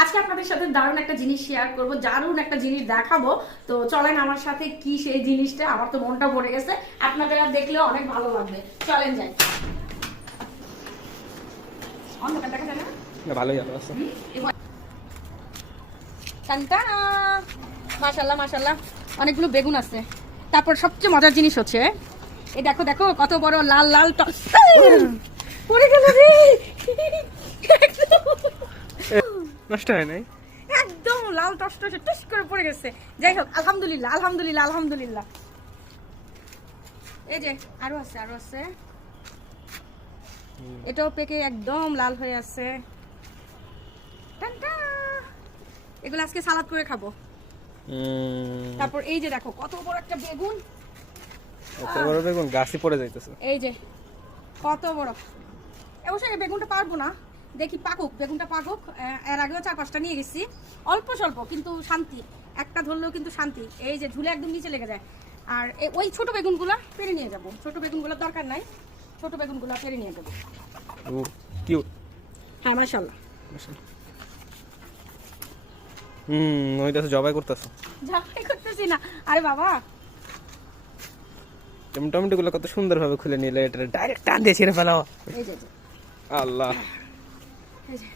আজকে আপনাদের সাথে দারুণ একটা জিনিস শেয়ার করব, দারুণ একটা জিনিস দেখাবো। তো চলেন আমার সাথে, কি সেই জিনিসটা, আমার তো মনটা ভরে গেছে, আপনাদের আর দেখলেও অনেক ভালো লাগবে। চলেন যাই। অন্ধকার দেখা যায় না? ভালোই ভালো আছে। টানটানা! মাশাআল্লাহ মাশাআল্লাহ, অনেকগুলো বেগুন আছে। তারপর সবচেয়ে মজার জিনিস হচ্ছে এই দেখো দেখো কত বড় লাল লাল পড়ে গেল রে। নষ্ট হয় নাই? একদম লাল টসটসে টস করে পড়ে গেছে। যাই হোক, আলহামদুলিল্লাহ আলহামদুলিল্লাহ আলহামদুলিল্লাহ। এই যে আরো আছে আরো আছে, এটাও পেকে একদম লাল হয়ে আছে। টানটা! এগুলো আজকে সালাদ করে খাবো। তারপর এই যে দেখো কত বড় একটা বেগুন, এত বড় বেগুন গাছই পড়ে যাইতেছে। এই যে কত বড়। অবশ্যই এই বেগুনটা পারবো না, দেখি পাকুক, বেগুনটা পাকুক। এর আগেও 4-5টা নিয়ে গেছি, অল্প স্বল্প কিন্তু শান্তি, একটা ধরলেও কিন্তু শান্তি। এই যে ঝুলে একদম নিচে লেগে যায়। আর ওই ছোট বেগুনগুলো পেরে নিয়ে যাব, ছোট বেগুনগুলোর দরকার নাই, ছোট বেগুনগুলো পেরে নিয়ে যাবো। ও কিউট। হ্যাঁ মাশাআল্লাহ। ওইটা তো জবাই করতেছে। ঝাপাই করতেছি না, আরে বাবা টমেটো গুলো কত সুন্দর ভাবে খুলে নিলে, এটা ডাইরেক্ট টান দিয়ে ছিঁড়ে ফেলাও। এই যে আল্লাহ। এই যে